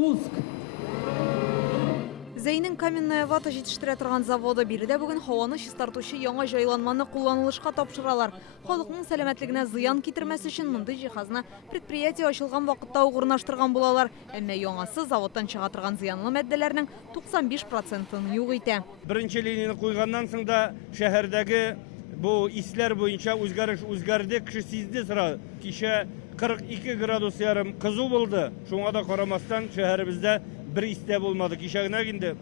Пуск! Зәйнең каменная вата җитештерә торган заводы биредә бүген һаваны чистартучы яңа җайланманы кулланылышка тапшыралар. Халыкның сәламәтлегенә зыян китермәс өчен мондый җиһазны предприятие ачылган вакытта ук урнаштырган булалар. Әмма яңасы заводтан чыга торган зыянлы матдәләрнең 95%-ын юк итә. Беренче линияны куйганнан соң да шәһәрдәге бу исләр буенча үзгәрде, кеше сизде сыра. Кичә 42 градус ярым кызу булды. Шуңа да карамастан шәһәребездә bir iste bulmadı. Kişagına gindi.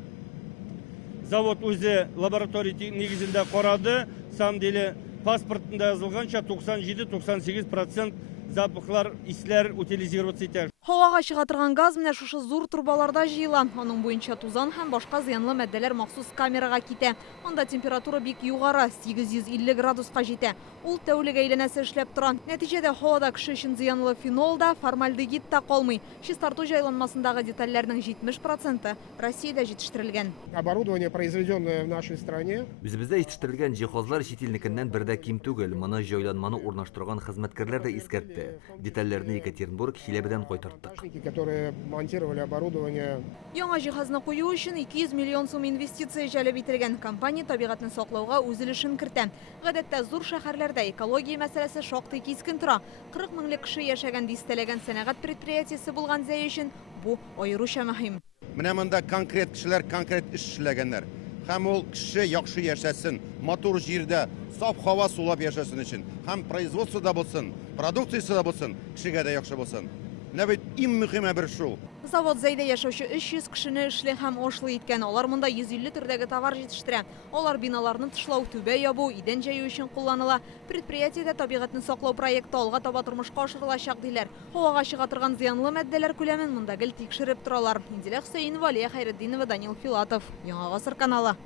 Zavod özü laboratoriya negizinde koradı. Samdeli pasportunda yazılgança 97-98% запахлар, исләр утилизироваться итә. Һавага чыга торган газ менә шушы зур турбаларда җыела. Аның буенча тузан һәм башка зыянлы матдәләр махсус камерага китә. Анда температура бик югары, 850 градуска җитә. Ул тәүлек әйләнәсе эшләп тора. Нәтиҗәдә һавада кеше өчен зыянлы фенол да, формальдегид та калмый. Чистарту җайланмасындагы детальләрнең 70% Россиядә җитештерелгән. Оборудование, произведенное в нашей стране. Үзебездә җитештерелгән җиһазлар чит илнекеннән бер дә ким түгел. Моны җайланманы урнаштырган хезмәткәрләр дә искәртте. Детальләрне Екатеринбург, Чиләбедән кайтарттык. Которые монтировали оборудование. Яңа җиһазны кую өчен 200 миллион сум инвестиция җәлеп ителгән. Компания табигатьне саклауга үз өлешен кертә. Гадәттә зур шәһәрләрдә экология мәсьәләсе шактый кискен тора. 40 меңлек кеше яшәгән дистәләгән сәнәгать предприятиесе булган зәй өчен бу аеруча мөһим. Менә монда конкрет кешеләр конкрет эш эшләгәннәр. Һәм ул кеше яхшы яшәсен, матур җирдә, саф һава сулап яшәсен өчен, һәм производствода булсын, продукциясе да булсын, кешегә дә яхшы булсын. Нәбит иң мөһиме бер шул. Завод зәйдә яшәүче 300 кешене эшле һәм ашлы иткән. Алар монда 150 төрдәге товар җитештерә. Алар биналарны тышлау, түбә ябу, идән җәю өчен кулланыла. Предприятиедә табигатьне саклау проекты алга таба тормышка ашырылачак диләр. Һавага чыга торган зыянлы матдәләр күләмен монда гел тикшереп торалар. Инзилә Хөсәенова, Алия Хәйретдинова, Данил Филатов. Яңа гасыр каналы.